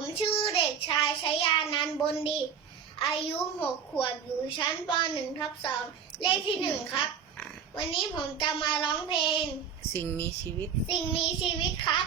ผมชื่อเด็กชายชยานันท์บนดี อายุหกขวบอยู่ชั้นปหนึ่งทับสองเลขที่หนึ่งครับ วันนี้ผมจะมาร้องเพลง สิ่งมีชีวิต สิ่งมีชีวิตครับ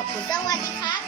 ขอบคุณ สวัสดีครับ